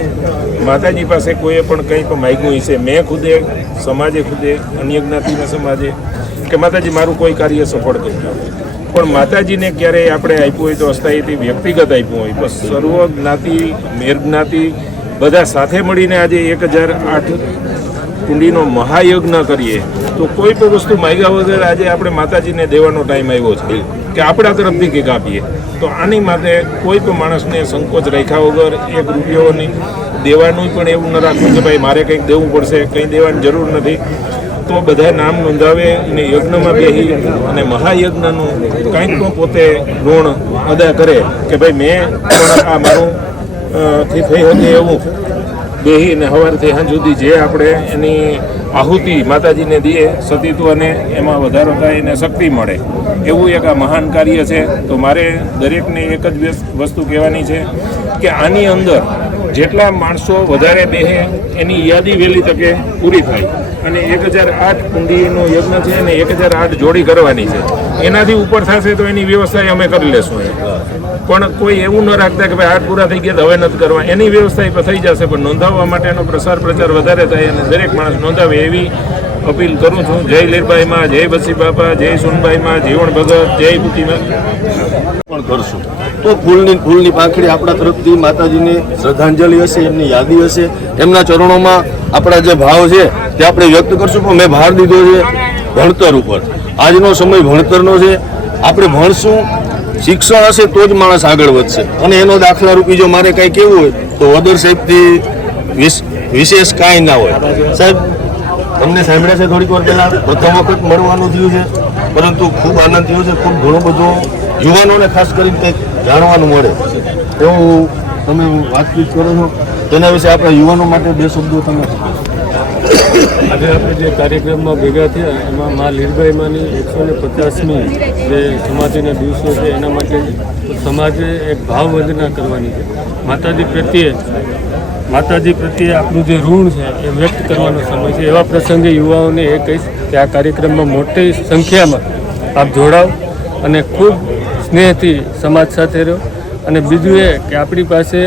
માતાજી પાસે કોઈએ પણ કંઈ પણ માગ્યું છે. મેં ખુદે સમાજે ખુદે અન્ય જ્ઞાતિના સમાજે કે માતાજી મારું કોઈ કાર્ય સફળ કર્યું, પણ માતાજીને ક્યારેય આપણે આપ્યું હોય તો અસ્થાયીથી વ્યક્તિગત આપ્યું હોય. બસ સર્વ જ્ઞાતિ મેર જ્ઞાતિ બધા સાથે મળીને આજે 1008 કુંડીનો મહાયજ્ઞ કરીએ તો કોઈ પણ વસ્તુ માગ્યા વગર આજે આપણે માતાજીને દેવાનો ટાઈમ આવ્યો છે કે આપણા તરફથી કંઈક આપીએ. તો આની માટે કોઈ પણ માણસને સંકોચ રાખ્યા વગર 1 રૂપિયોની દેવાનું પણ એવું ન રાખવું કે ભાઈ મારે કંઈક દેવું પડશે, કંઈ દેવાની જરૂર નથી. તો બધા નામ નોંધાવે અને યજ્ઞમાં બેસી અને મહાયજ્ઞનું કંઈક તો પોતે ઋણ અદા કરે કે ભાઈ મેં પણ આ મારું થી થઈ શકે એવું બેહીને સવારથી સાંજ સુધી જે આપણે એની આહુતિ માતાજીને દઈએ સતીત્વને એમાં વધારો થાય એને શક્તિ મળે એવું એક આ મહાન કાર્ય છે. તો મારે દરેકને એક જ વસ્તુ કહેવાની છે કે આની અંદર જેટલા માણસો વધારે બેહે એની યાદી વહેલી તકે પૂરી થાય. અને 1008 કુંડીનો યજ્ઞ છે ને 1008 જોડી કરવાની છે. એનાથી ઉપર થશે તો એની વ્યવસ્થા અમે કરી લેશું. પણ કોઈ એવું ન રાખતા કે ભાઈ 8 પૂરા થઈ ગયા હવે નથી કરવા, એની વ્યવસ્થા થઈ જશે. પણ નોંધાવવા માટેનો પ્રસાર પ્રચાર વધારે થાય અને દરેક માણસ નોંધાવે એવી અપીલ કરું છું. જય લીરબાઈમાં, જય બસી બાપા, જય સોનબાઈમાં, જીવણ ભગત, જય બુટીમાં પણ કરશું તો ફૂલની પાંખડી આપણા તરફથી માતાજીને શ્રદ્ધાંજલિ હશે, એમની યાદી હશે, એમના ચરણોમાં આપણા જે ભાવ છે તે આપણે વ્યક્ત કરશું. પણ મેં ભાર દીધો છે ભણતર ઉપર. આજનો સમય ભણતરનો છે. આપણે ભણશું, શિક્ષણ હશે તો જ માણસ આગળ વધશે. અને એનો દાખલા રૂપી જો મારે કંઈ કહેવું હોય તો વદર સાહેબથી વિશેષ કાંઈ ના હોય. સાહેબ તમને સાંભળ્યા છે થોડીક વાર પહેલા પ્રથમ વખત મળવાનું થયું છે, પરંતુ ખૂબ આનંદ થયો છે. ખૂબ ઘણું બધું યુવાનોને ખાસ કરીને કંઈક જાણવાનું મળે એવું તમે વાતચીત કરો છો. તેના વિશે આપણા યુવાનો માટે બે શબ્દો તમે આજે આપણે જે કાર્યક્રમમાં ભેગા થયા એમાં મા લીરબાઈમાંની 150મી જે સમાધિના દિવસો છે એના માટે સમાજે એક ભાવવંદના કરવાની છે. માતાજી પ્રત્યે આપણું જે ઋણ છે એ વ્યક્ત કરવાનો સમય છે. એવા પ્રસંગે યુવાઓને એ કહીશ કે આ કાર્યક્રમમાં મોટી સંખ્યામાં આપ જોડાવ અને ખૂબ સ્નેહથી સમાજ સાથે રહો. અને બીજું એ કે આપણી પાસે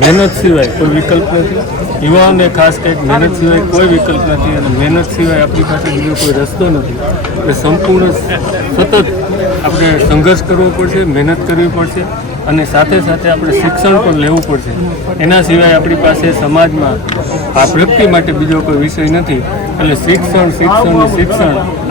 મહેનત સિવાય કોઈ વિકલ્પ નથી. યુવાઓને ખાસ કંઈક મહેનત સિવાય કોઈ વિકલ્પ નથી અને મહેનત સિવાય આપણી પાસે બીજો કોઈ રસ્તો નથી. એટલે સંપૂર્ણ સતત આપણે સંઘર્ષ કરવો પડશે, મહેનત કરવી પડશે અને સાથે સાથે આપણે શિક્ષણ પણ લેવું પડશે. એના સિવાય આપણી પાસે સમાજમાં આ પ્રગતિ માટે બીજો કોઈ વિષય નથી. એટલે શિક્ષણ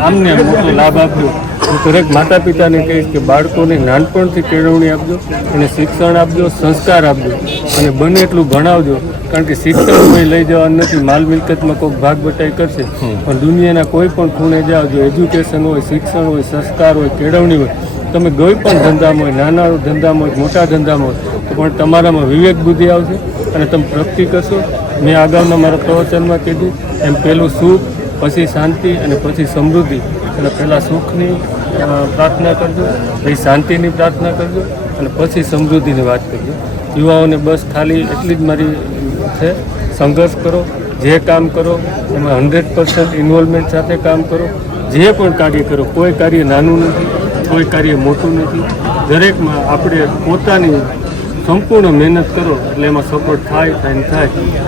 આમને મોટો લાભ આપજો. હું દરેક માતા પિતાને કહીશ કે બાળકોને નાનપણથી કેળવણી આપજો, એને શિક્ષણ આપજો, સંસ્કાર આપજો અને બને એટલું ભણાવજો. કારણ કે શિક્ષણ કોઈ લઈ જવાનું નથી. માલ મિલકતમાં કોઈક ભાગ બટાઈ કરશે, પણ દુનિયાના કોઈ પણ ખૂણે જાઓ, જો એજ્યુકેશન હોય, શિક્ષણ હોય, સંસ્કાર હોય, કેળવણી હોય, તમે કોઈ પણ ધંધામાં હોય, નાના ધંધામાં હોય, મોટા ધંધામાં હોય, તો પણ તમારામાં વિવેક બુદ્ધિ આવશે અને તમે પ્રગતિ કરશો. મેં અગાઉના મારા પ્રવચનમાં કીધું એમ પહેલું સુખ, પછી શાંતિ અને પછી સમૃદ્ધિ. એટલે પહેલાં સુખની પ્રાર્થના કરજો, પછી શાંતિની પ્રાર્થના કરજો અને પછી સમૃદ્ધિની વાત કરજો. યુવાઓને બસ ખાલી એટલી જ મારી છે, સંઘર્ષ કરો, જે કામ કરો એમાં 100% ઇન્વોલ્વમેન્ટ સાથે કામ કરો. જે પણ કાર્ય કરો, કોઈ કાર્ય નાનું નથી, કોઈ કાર્ય મોટું નથી. દરેકમાં આપણે પોતાની સંપૂર્ણ મહેનત કરો એટલે એમાં સફળ થાય.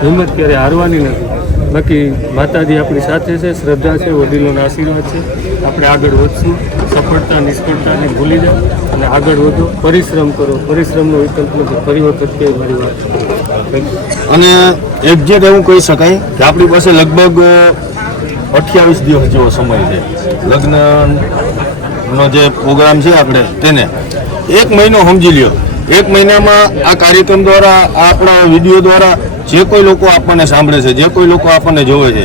હિંમત ક્યારે હારવાની નથી. બાકી માતાજી આપણી સાથે છે, શ્રદ્ધા છે, વડીલોના આશીર્વાદ છે. આપણે આગળ વધશું. સફળતા નિષ્ફળતાને ભૂલી જાઓ અને આગળ વધો. પરિશ્રમ કરો, પરિશ્રમનો વિકલ્પ નથી. ફરી વખત કે મારી વાત. અને એક્ઝેક્ટ એવું કહી શકાય કે આપણી પાસે લગભગ 28 દિવસ જેવો સમય છે. લગ્નનો જે પ્રોગ્રામ છે આપણે તેને 1 મહિનો સમજી લ્યો. 1 મહિનામાં આ કાર્યક્રમ દ્વારા, આપણા વિડીયો દ્વારા જે કોઈ લોકો આપણને સાંભળે છે, જે કોઈ લોકો આપણને જોવે છે,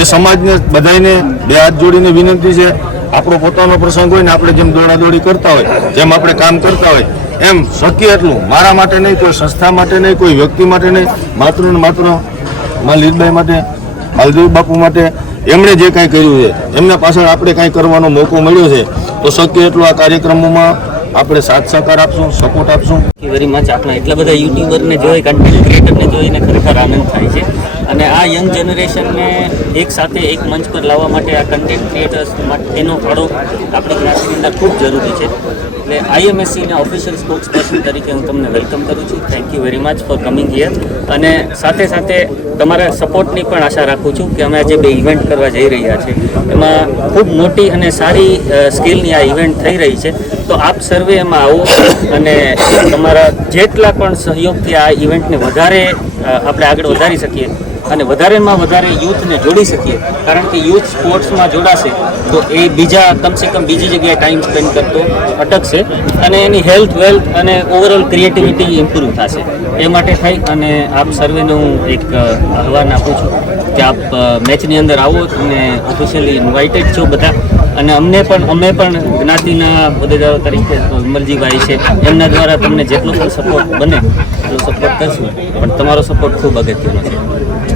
એ સમાજને બધાને બે હાથ જોડીને વિનંતી છે. આપણો પોતાનો પ્રસંગ હોય ને આપણે જેમ દોડાદોડી કરતા હોય, જેમ આપણે કામ કરતા હોય, એમ શક્ય એટલું મારા માટે નહીં, કોઈ સંસ્થા માટે નહીં, કોઈ વ્યક્તિ માટે નહીં, માત્ર ને માત્ર મા લીરબાઈ માટે, માલદેવ બાપુ માટે એમણે જે કાંઈ કર્યું છે એમના પાછળ આપણે કાંઈ કરવાનો મોકો મળ્યો છે તો શક્ય એટલું આ કાર્યક્રમોમાં આપણે સાથ સહકાર આપશું, સપોર્ટ આપશું. Very much. આપણા એટલા બધા યુટ્યુબરને જોઈ, કન્ટેન્ટ ક્રિએટરને જોઈને ખરેખર આનંદ થાય છે. અને આ યંગ જનરેશનને એક સાથે એક મંચ પર લાવવા માટે આ કન્ટેન્ટ ક્રિએટર્સ એનો ફાળો આપણી જ્ઞાતિની અંદર ખૂબ જરૂરી છે. એટલે IMSCના ઓફિશિયલ સ્પોક્સ પર્સન તરીકે હું તમને વેલકમ કરું છું. Thank you very much for coming here. અને સાથે સાથે તમારા સપોર્ટની પણ આશા રાખું છું કે અમે આજે 2 ઇવેન્ટ કરવા જઈ રહ્યા છે. એમાં ખૂબ મોટી અને સારી સ્કિલની આ ઇવેન્ટ થઈ રહી છે. તો આપ સર્વે એમાં આવો અને તમારા જેટલા પણ સહયોગથી આ ઇવેન્ટને વધારે આપણે આગળ વધારી શકીએ અને વધારેમાં વધારે યુથને જોડી શકીએ. કારણ કે યુથ સ્પોર્ટ્સમાં જોડાશે તો એ બીજા કમસે કમ બીજી જગ્યાએ ટાઈમ સ્પેન્ડ કરતો અટકશે અને એની હેલ્થ, વેલ્થ અને ઓવરઓલ ક્રિએટિવિટી ઇમ્પ્રૂવ થશે. એ માટે થઈ અને આપ સર્વેને હું એક આહ્વાન આપું છું કે આપ મેચની અંદર આવો અને ઓફિશિયલી ઇન્વાઇટેડ છો બધા. અને અમે પણ જ્ઞાતિના હોદ્દેદારો તરીકે વિમલજીભાઈ છે એમના દ્વારા તમને જેટલો પણ સપોર્ટ બને એટલો સપોર્ટ કરશું. પણ તમારો સપોર્ટ ખૂબ અગત્યનો છે.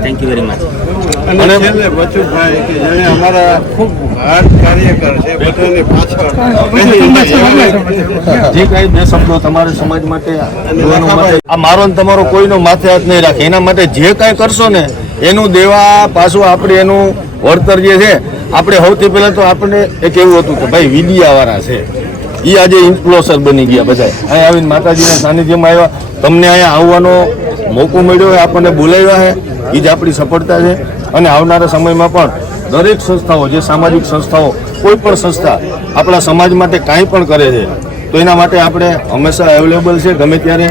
Thank you very much. અને છેલ્લે બચુભાઈ કે જેણે અમારા ખૂબ હાર્ડ કાર્યકર છે, બધાને પાછળ જે કાંઈ બે શબ્દો તમારા સમાજ માટે, યુવાનો માટે, આ મારો ને તમારો કોઈનો માથે હાથ નહીં રાખે. એના માટે જે કાંઈ કરશો ને એનું દેવા પાછું આપણે એનું વળતર જે છે. આપણે સૌથી પહેલાં તો આપણને એક એવું હતું કે ભાઈ વીડિયાવાળા છે, એ આજે ઇન્ફ્લુએન્સર બની ગયા બધા. અહીંયા આવીને માતાજીના સાનિધ્યમાં આવ્યા, તમને અહીંયા આવવાનો મોકો મળ્યો, આપણને બોલાવ્યા છે, એ જ આપણી સફળતા છે. અને આવનારા સમયમાં પણ દરેક સંસ્થાઓ, જે સામાજિક સંસ્થાઓ, કોઈ પણ સંસ્થા આપણા સમાજ માટે કાંઈ પણ કરે છે તો એના માટે આપણે હંમેશા અવેલેબલ છે. ગમે ત્યારે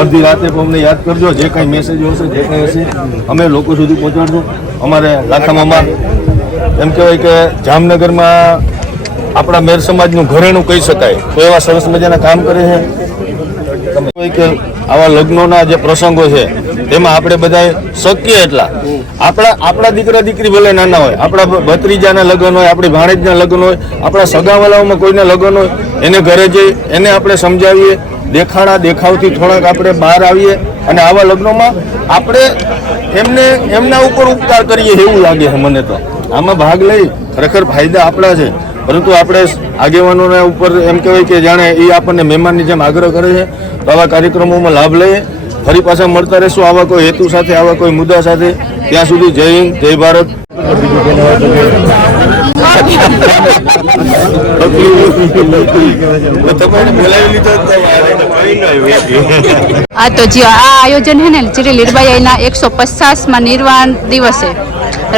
અડધી રાતે અમને યાદ કરજો. જે કાંઈ મેસેજો હશે, જે કાંઈ હશે, અમે લોકો સુધી પહોંચાડશું. અમારે લાખામામાં એમ કહેવાય કે જામનગરમાં આપણા મેર સમાજનું ઘરેણું કહી શકાય તો એવા સરસ મજાના કામ કરે છે. કે આવા લગ્નોના જે પ્રસંગો છે તેમાં આપણે બધા શક્ય એટલા આપણા દીકરા દીકરી ભલે નાના હોય, આપણા ભત્રીજાના લગ્ન હોય, આપણી ભાણેજના લગ્ન હોય, આપણા સગાવાલાઓમાં કોઈના લગ્ન હોય, એને ઘરે જઈ એને આપણે સમજાવીએ, દેખાણા દેખાવથી થોડાક આપણે બહાર આવીએ અને આવા લગ્નોમાં આપણે એમના ઉપર ઉપકાર કરીએ એવું લાગે છે મને. તો આમાં ભાગ લઈ ખરેખર ફાયદા આપણા છે, પરંતુ આપણે આગેવાનોના ઉપર એમ કહેવાય કે જાણે એ આપણને મહેમાનની જેમ આગ્રહ કરે છે. તો આવા કાર્યક્રમોમાં લાભ લઈએ. ફરી પાછા મળતા રહેશું આવા કોઈ હેતુ સાથે, આવા કોઈ મુદ્દા સાથે. ત્યાં સુધી જય હિન્દ, જય ભારત. આ તો જે આ આયોજન છે ને શ્રી લીરબાઈના 150માં નિર્વાણ દિવસે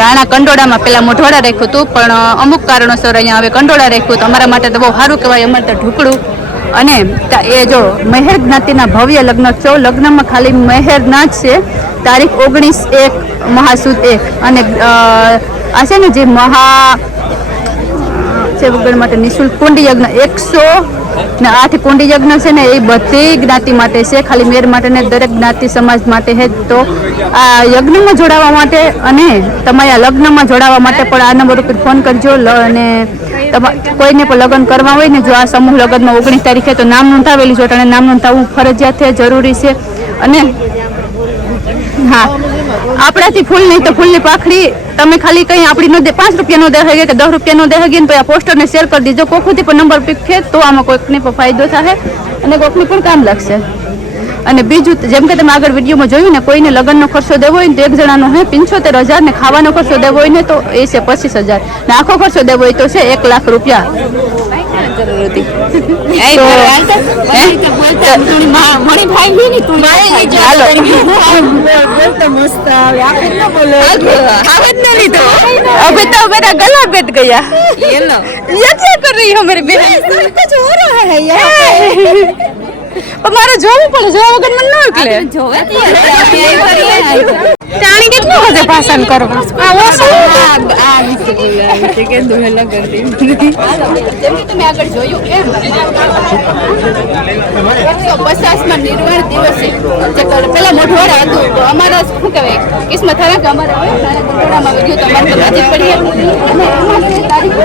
રાણા કંડોળામાં પેલા મોઢવાડા રાખ્યું હતું, પણ અમુક કારણોસર અહીંયા હવે કંડોળા રાખ્યું. તો અમારા માટે તો બહુ સારું કહેવાય. અમારે તો ઢુકડું અને એ જો મહેર જ્ઞાતિના ભવ્ય લગ્નોત્સવ, લગ્નમાં ખાલી મહેરના જ છે. તારીખ 19/1 મહાસુદ 1 અને આ છે ને જે સેવકગણ માટે નિઃશુલ્ક કુંડી યજ્ઞ 108 કુંડી યજ્ઞ છે ને એ બધી જ્ઞાતિ માટે છે, ખાલી મેર માટે ને દરેક જ્ઞાતિ સમાજ માટે છે. તો આ યજ્ઞમાં જોડાવા માટે અને તમારા લગ્નમાં જોડાવા માટે પણ આ નંબર ઉપર ફોન કરજો. અને કોઈને પણ લગ્ન કરવા હોય ને, જો આ સમૂહ લગ્નમાં 19 તારીખે તો નામ નોંધાવેલું છે, અને નામ નોંધાવવું ફરજિયાત છે, જરૂરી છે. અને હા, આપણાથી ફૂલ નહીં તો ફૂલની પાખડી તમે ખાલી કઈ આપણી નો 5 રૂપિયાનો દે કે 10 રૂપિયાનો દે ને તો આ પોસ્ટરને શેર કરી દીજો. કોઈથી પણ નંબર પીક છે તો આમાં કોઈકને પણ ફાયદો થાય અને કોઈકને પણ કામ લાગશે. અને બીજું, જેમ કે તમે આગળ વિડીયોમાં જોયું ને, કોઈને લગ્નનો ખર્ચો દેવો હોય ને તો એક જણાનો હે 75,000 ને ખાવાનો ખર્ચો દેવો હોય ને તો એ છે 25,000 ને આખો ખર્ચો દેવો હોય તો છે 1 લાખ રૂપિયા. अभी तो मेरा गला बैठ गया, ये क्या कर रही हो मेरी बहन? कुछ हो रहा है यार, मारे જોવું પડે, જોવા વગર મને ન ઉકલે. જોવે તાણી કેટલું બધે ભાષણ કરવા આવો છો. આ નીચે કે દુહેલા કરતી જેમ કે તમે આગળ જોયું એમ 150માં નિર્વાણ દિવસે જે પેલા મોઢવાડા હતું તો અમારા શું કહેવાય કિસ્મત હતા કે અમારા મોઢવાડામાં વિડિયો તો અમારે નજીક પડી અને એમાં તારીખ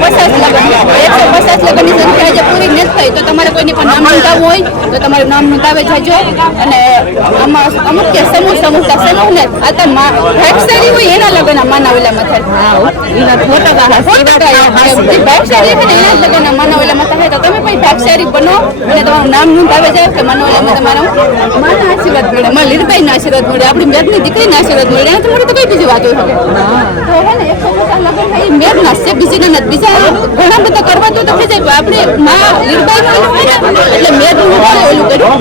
19/1/2020 લગ્નની સંખ્યા જે પૂરી નથી થઈ તો તમારે કોઈને પણ નામ નોંધાવવું હોય તો તમારું નામ નોંધાવે જાજો. અને આમાં અમુક કે સમૂહ ને આ તો ભાગશાળી હોય એના લગ્ન માનાવેલામાં થાય. ભાગશાળી છે ને એના લગ્ન માનાવેલામાં થાય તો તમે પણ ભાગશાળી બનો અને તમારું નામ નોંધાવે જાય કે માનાવેલામાં તમારા માના આશીર્વાદ મળે, મારા લીરબાઈના આશીર્વાદ મળે, આપણી મેઘની દીકરીના આશીર્વાદ મળે. એનાથી મોટી તો કઈ બીજી વાત હોય. તો હે ને 150 લગ્ન એ મેઘના છે, બીજી ના બીજા ઘણા બધા કરવા તો થઈ જાય. આપણે માં લીરબાઈ એટલે મેઘનું ઓલું કર્યું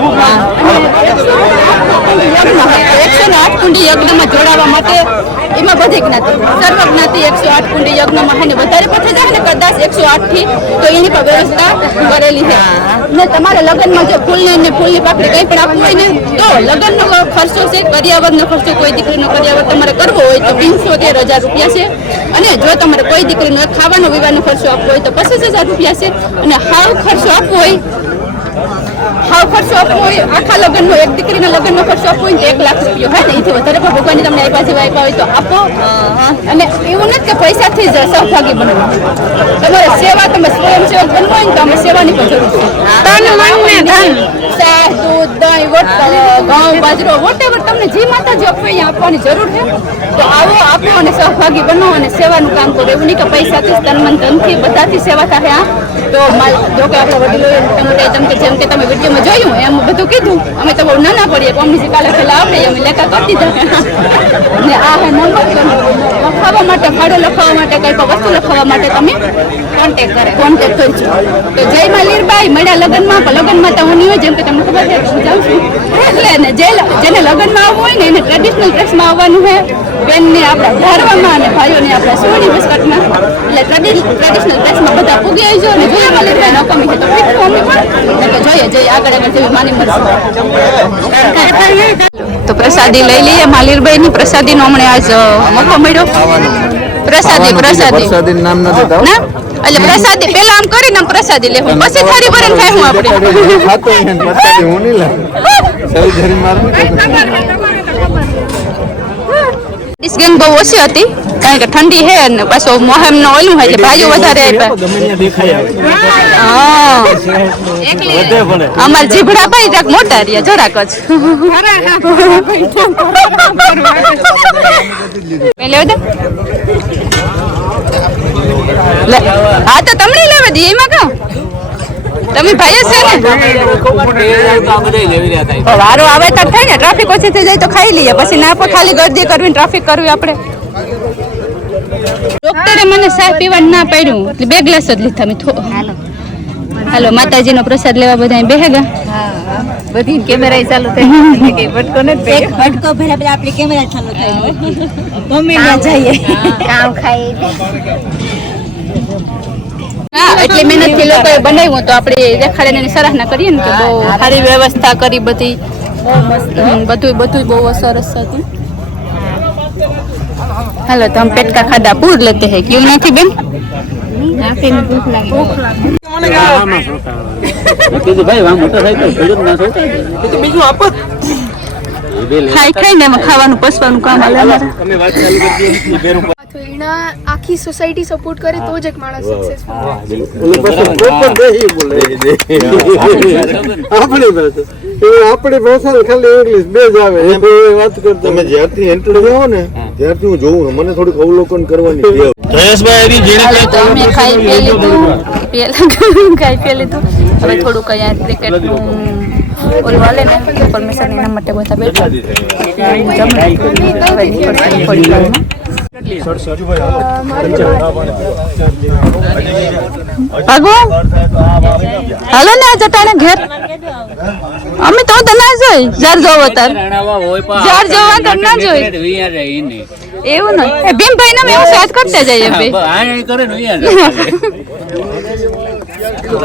108 કુંડી યજ્ઞમાં જોડાવા માટે એમાં બધી જ્ઞાતિ સર્વ જ્ઞાતિ 108 કુંડી યજ્ઞમાં હે ને વધારે પછી જાય ને કદાચ 108 થી તો એની પણ વ્યવસ્થા કરેલી છે. ને તમારે લગ્નમાં જો ફૂલની પાકડી કંઈ પણ આપવું હોય ને તો લગ્નનો ખર્ચો છે, કરિયાવરનો ખર્ચો કોઈ દીકરીનો કરિયાવર તમારે કરવો હોય તો 75,000 રૂપિયા છે. અને જો તમારે કોઈ દીકરીનો ખાવાનો વિવાહનો ખર્ચો આપવો હોય તો 25,000 રૂપિયા છે. અને હાવ ખર્ચો આપવો હોય આખા લગ્નનો એક દીકરીના લગ્નનો ખર્ચો આપવો હોય તો 1 લાખ રૂપિયા હોય ને એથી વધારે પણ ભગવાનની તમને આપ્યા હોય તો આપો. અને એવું નથી કે પૈસાથી જ સહભાગી બનવું, તમારે સેવા તમે સ્વયંસેવક બનવું હોય ને તો અમે સેવાની પણ જરૂર છે. શાક, દૂધ, દહીં, ઘઉં, બાજરો વોટેવર તમને જે માતાજી આપો અહીંયા આપવાની જરૂર છે. તો આવો આપો અને સહભાગી બનો અને સેવાનું કામ કરો. એવું નહીં કે પૈસાથી તન મન ધનથી બધાથી સેવા થાય. તો જો કે આપણા વડીલોએ જેમ કે તમે વિડીયોમાં જોયું એમ બધું કીધું. અમે તો બહુ નાના પડીએ પણ અમને જે કાલે પહેલા આવડે અમે લેખા કરી દીધા. ને આ હે નંબર લખાવવા માટે, ભાડો લખાવવા માટે, કંઈ પણ વસ્તુ લખાવવા માટે તમે કોન્ટેક્ટ કરજો. તો જય માં લીરબાઈ મળ્યા લગ્નમાં. પણ લગ્નમાં તો હું નહીં હોય, જેમ કે તમને ખબર છે હું જાઉં છું એટલે ને જેને લગ્નમાં આવવું હોય ને એને ટ્રેડિશનલ ડ્રેસમાં આવવાનું છે. બેનને આપણા ધારવામાં અને ભાઈઓને આપણા સોની બિસ્કટમાં એટલે ટ્રેડિશનલ ડ્રેસમાં બધા પૂગી આવી જો. અને જોયા લીરબાઈ નોકમી છે તો ફીટું અમે પણ જોઈએ આગળ જેવી માની મળશે. તો પ્રસાદી લઈ લઈએ. માં લીરબાઈની પ્રસાદીનો હમણાં આજ મોકો મળ્યો પ્રસાદી નામ નથી ના એટલે પ્રસાદી પેલા આમ કરીને આમ પ્રસાદી લેવું પછી થાળી ભરીને ખાય હું આપણે હું નહીં લાવ ડિસ્ગેન બહુ ઓછી હતી કારણ કે ઠંડી હે ને પાછો મોહમ નો ઓલું હોય એટલે ભાઈઓ વધારે આપ્યા અમાર જીભડા ભાઈ જરાક મોટા રહ્યા જરાક જ હા તો તમને લેવા દઈએ એમાં કહો તમે ભાઈ છે ને વારો આવે તો થાય ને ટ્રાફિક ઓછી થઈ જાય તો ખાઈ લઈએ પછી ના પણ ખાલી ગરદી કરવી ટ્રાફિક કરવી આપણે ડોક્ટરે મને ચા પીવા ના પાડ્યું એટલે 2 ગ્લાસ જ લીધા મેં હાલો માતાજીનો પ્રસાદ લેવા બધા બેહેગા બધી કેમેરા ચાલુ થઈ કે ભટકો ને ભટકો ભરા ભરા આપણી કેમેરા ચાલુ થઈ મમ્મી ના જઈએ કામ ખાઈ હા એટલે મહેનત થી લોકોએ બનાવ્યું તો આપણે દેખાડીને એની સરાહના કરીએ ને કે બહુ સારી વ્યવસ્થા કરી બધી બધું બહુ સરસ હતું હાલો તો हम पेट का खादा पूर लेते हैं क्यों नहीं बेन आके में भूख लगी કીધું ભાઈ વા મોટરસાઇકલ ખેડૂત ના સોચે તો બીજું આપો ખાઈ ને એમાં ખાવાનું પસવાનું કામ આલે તમે વાત ચાલુ કરી દીધી બેરું તો એના આખી સોસાયટી સપોર્ટ કરે તો જ એક માણસ સક્સેસફુલ આપણી ભાષા ખાલી ઇંગ્લિશ બે જ આવે વાત કરતા તમે જ્યારથી એન્ટર થયો ને ત્યારથી હું જોઉં મને થોડીક અવલોકન કરવાની ટેવ જયેશભાઈ અમે ખાઈ પી લીધું હવે થોડું કઈ ક્રિકેટ નું ઓલું વાલે ને પરમિશન એના માટે બધા બેઠા ભગવાન હાલો ને જટાણે ઘેર અમે તો ના જોઈ જાર જોવો તાર જાર જોવા તો ના જોઈ એવું ન ભીમભાઈ ને એવું સાથ કરતા જઈએ બે કરે ને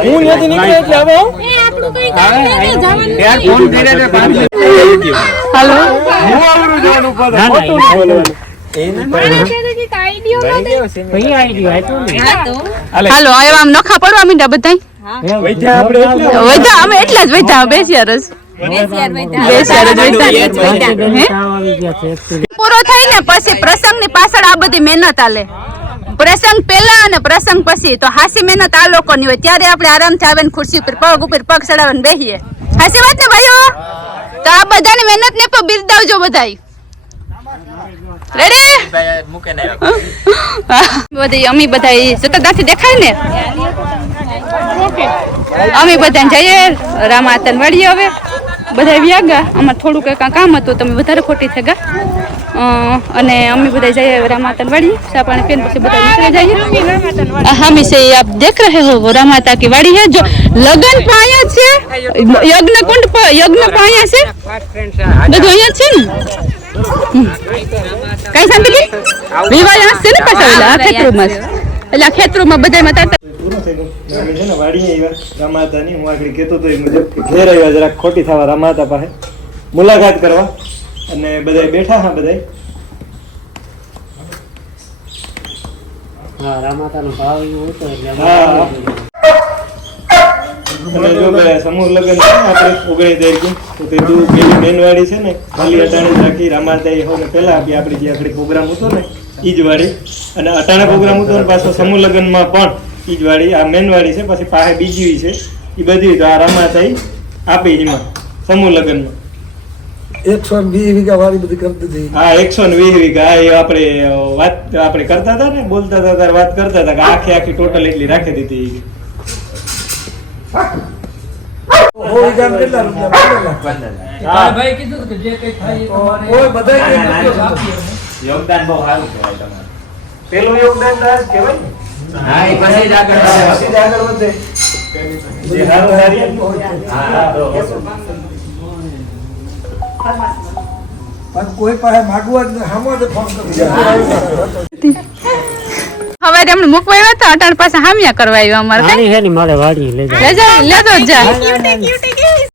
હું નથી નીકળ્યો એટલે હવે એ આપણું કઈ કામ નહીં યાર ફોન કરે ને 5 મિનિટ હાલો હું આવરું જવાનું પડે ખોટું નહીં બોલવાનું હાલો હવે આમ નખા પડવા મીંડા બધાય અમે એટલા જ વૈધા બેસ્યા રસ પૂરો થાય ને પછી પ્રસંગ ની પાછળ આ બધી મહેનત આલે પ્રસંગ પહેલા અને પ્રસંગ પછી તો હાસી મહેનત આ લોકોની હોય ત્યારે આપણે આરામથી આવીને ખુરશી ઉપર પગ ચડાવીને બેસીએ હાસી વાત ને ભાઈઓ તો આ બધાની મહેનત ને પણ બિરદાવજો બધાય રેડી બધી અમી બધા સતતથી દેખાય ને અમે બધા જઈએ રામાતન વાળીએ હવે બધા વ્યાગા અમારે થોડું કંઈ કામ હતું તમે વધારે ખોટી થઈ ગયા અને અમે બધા જઈએ रामातन वाड़ी सापाने पेन से बता निकल जाइए हम इसे आप देख रहे हो वो रामाता की वाड़ी है जो लगन पाया से यज्ञ कुंड पर यज्ञ पाया से બધું અહીંયા છે ને કઈ શાંતિ વિવાહ આ છે ને પાછા ખેતરોમાં એટલે ખેતરોમાં બધામાં તાતા છે ને વાડી આવ્યા રામાતાની હું આગળ કહેતો તો એ મુજબ ઘેર આવ્યા જરા ખોટી થવા રામાતા પાસે મુલાકાત કરવા અને બધા બેઠા હા બધા હા રામાતાનો ભાવ એવો હતો એટલે અને જો ભાઈ સમૂહ લગ્ન છે આપણે 19 તારીખે તો તે તું પેલી બેનવાડી છે ને ખાલી અટાણી રાખી રામાતા એ હોને પહેલા આપી આપણી જે આગળ પ્રોગ્રામ હતો ને ઈ જ વાડી અને અટાણા પ્રોગ્રામ હતો ને પાછો સમૂહ લગ્નમાં પણ ઈ જ વાડી આ મેનવાડી છે પછી પાસે બીજી છે એ બધી તો આ રામાતા આપી એમાં સમૂહ લગ્નમાં 120 વીઘા વાળી બધી કરી દીધી. હા 120 વીઘા એ આપણે કરતા હતા ને બોલતા હતા ત્યારે વાત કરતા હતા કે આખી ટોટલ એટલી રાખી દીધી. ભાઈ કીધું કે જે કઈ થાય ઓય બધા યોગદાન બહુ સારું કહેવાય તમારું. પેલું યોગદાન તો આ જ કહેવાય ને. હા એ પછી જ આગળ વધે. પછી જ આગળ વધે. જે સારું સારી હા તો કોઈ પાસે માગવા જ સામો જ ફોન કરી હવે એમને મૂકવા આવ્યા હતા અટાણ પાસે હામિયા કરવા આવ્યા અમારે મારે વાડી લઈ લેજો જા